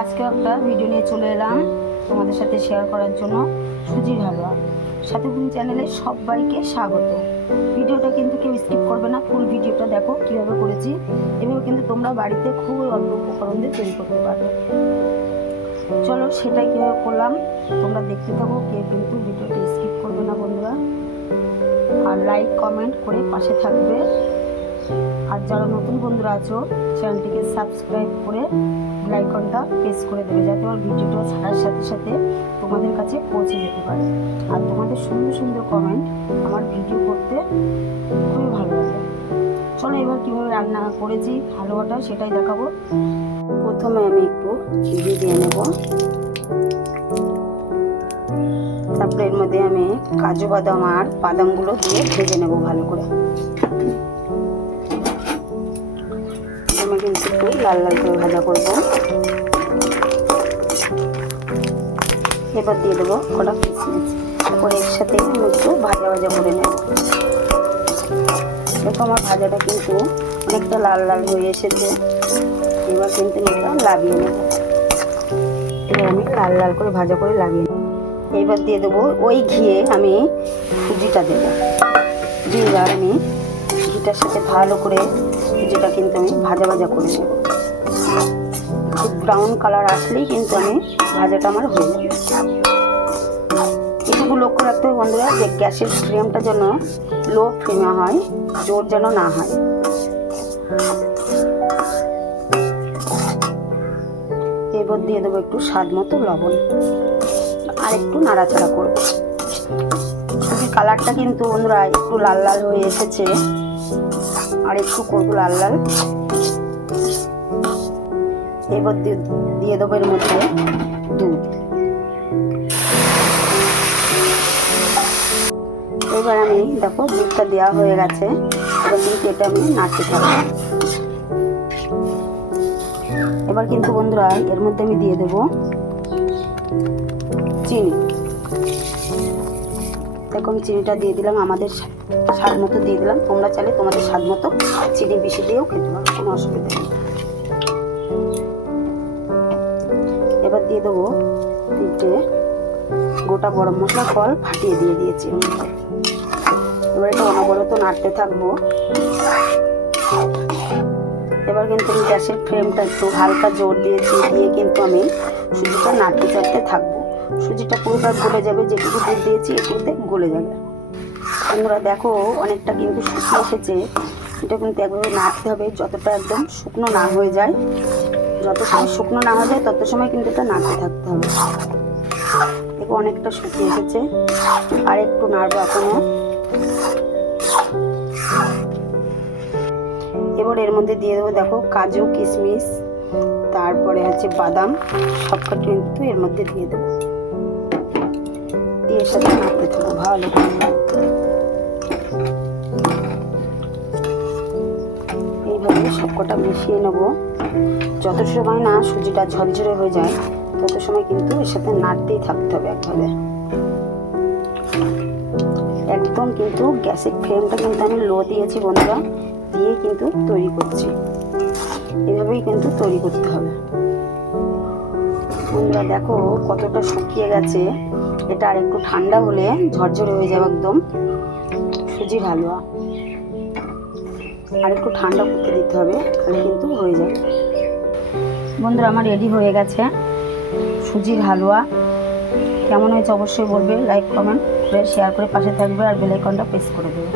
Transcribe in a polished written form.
আজকে একটা ভিডিও নিয়ে চলে এলাম তোমাদের সাথে শেয়ার করার জন্য সুজির হালুয়া। সাথীভূমি চ্যানেলে সবাইকে স্বাগত। ভিডিওটা কিন্তু কেউ স্কিপ করবে না, ফুল ভিডিওটা দেখো কীভাবে করেছি। এভাবে কিন্তু তোমরা বাড়িতে খুবই অল্প উপকরণ দিয়ে তৈরি করতে পারবে। চলো সেটাই কীভাবে করলাম তোমরা দেখতে থাকো, কেউ কিন্তু ভিডিওটা স্কিপ করবে না বন্ধুরা। আর লাইক কমেন্ট করে পাশে থাকবে। আর যারা নতুন বন্ধুরা আছো চ্যানেলটিকে সাবস্ক্রাইব করে বেল আইকনটা প্রেস করে দেবে, যাতে আমার ভিডিওটা ছাড়ার সাথে সাথে তোমাদের কাছে পৌঁছে যেতে পারে। আর তোমাদের সুন্দর সুন্দর কমেন্ট আমার ভিডিও করতে খুবই ভালো লাগে। চলো এবার কীভাবে রান্না করেছি হালুয়াটা সেটাই দেখাবো। প্রথমে আমি একটু ঘি দিয়ে নেব, তারপরে এর মধ্যে আমি কাজু বাদাম আর বাদামগুলো দিয়ে ভেজে নেব ভালো করে। আমি কিন্তু একটু লাল লাল করে ভাজা করব। এবার দিয়ে দেবো কটা কিশমিশ, তারপরে এর সাথে একটু ভাজা ভাজা করে নেব। দেখো আমার ভাজাটা কিন্তু অনেকটা লাল লাল হয়ে এসেছে। এবার কিন্তু এটা লাগিয়ে নেব। এবার আমি লাল লাল করে ভাজা করে লাগিয়ে নেব। এবার দিয়ে দেবো ওই ঘিয়ে আমি সুজিটা দেবো। দিয়ে এবার আমি ঘিটার সাথে ভালো করে সুজিটা কিন্তু আমি ভাজা ভাজা করে নেব। একটু ব্রাউন কালার আসলেই কিন্তু আমি ভাজাটা আমার হয়ে যাবে। এটুকু লক্ষ্য রাখতে হবে বন্ধুরা যে গ্যাসের ফ্লেমটা যেন লো ফ্লেমে হয়, জোর যেন না হয়। এবার দিয়ে দেবো একটু স্বাদ মতো লবণ, আর একটু নাড়াচাড়া করবো। সুজির কালারটা কিন্তু বন্ধুরা একটু লাল লাল হয়ে এসেছে, আর একটু করবো লাল লাল। এবার দিয়ে দেবো এর মধ্যে দুধ। এবার আমি দেখো দুধটা দেওয়া হয়ে গেছে। এবার কিন্তু এটা আমি নাড়তে থাকবো। এবার কিন্তু বন্ধুরা এর মধ্যে আমি দিয়ে দেবো চিনি। দেখো আমি চিনিটা দিয়ে দিলাম, আমাদের স্বাদ মতো দিয়ে দিলাম। তোমরা চাইলে তোমাদের স্বাদ মতো চিনি বেশি দিয়েও খেতে পারো, কোনো অসুবিধা নেই। এবার দিয়ে দেবো তিনটে গোটা গরম মশলা ফল ফাটিয়ে দিয়ে দিয়েছি। এবার এটা অনবরত নাড়তে থাকবো। এবার কিন্তু আমি গ্যাসের ফ্লেমটা একটু হালকা জোর দিয়েছি, দিয়ে কিন্তু আমি সুজিটা নাড়তে চাড়তে থাকবো। সুজিটা পুরোটা গলে যাবে, যেটুকু দুধ দিয়েছি এটুকুতে গলে যাবে। বন্ধুরা দেখো অনেকটা কিন্তু শুকিয়ে এসেছে। এটা কিন্তু একভাবে নাড়তে হবে যতটা একদম শুকনো না হয়ে যায়। যত সময় শুকনো না হয়ে যায় তত সময় কিন্তু এটা নাড়তে থাকতে হবে। দেখো অনেকটা শুকিয়ে এসেছে, আর একটু নাড়বো এখনো। এবার এর মধ্যে দিয়ে দেবো দেখো কাজু কিশমিশ, তারপরে হচ্ছে বাদাম, সবকটা কিন্তু এর মধ্যে দিয়ে দেবো। দিয়ে সাথে নাড়তে থাকবো ভালো করে। এইভাবে সবকটা মিশিয়ে নেবো। যত সময় না সুজিটা ঝরঝরে হয়ে যায় তত সময় কিন্তু এর সাথে নাড়তেই থাকতে হবে একভাবে। একদম কিন্তু গ্যাসের ফ্লেমটা কিন্তু আমি লো দিয়েছি বন্ধুরা, দিয়ে কিন্তু তৈরি করছি। এভাবেই কিন্তু তৈরি করতে হবে বন্ধুরা। দেখো কতটা শুকিয়ে গেছে। এটা আর একটু ঠান্ডা হলে ঝরঝরে হয়ে যাবে একদম সুজির হালুয়া। আর একটু ঠান্ডা করতে দিতে হবে, তাহলে কিন্তু হয়ে যাবে। বন্ধুরা আমার রেডি হয়ে গেছে সুজির হালুয়া। কেমন হয়েছে অবশ্যই বলবে, লাইক কমেন্ট করে শেয়ার করে পাশে থাকবে, আর বেল আইকনটা প্রেস করে দেবে।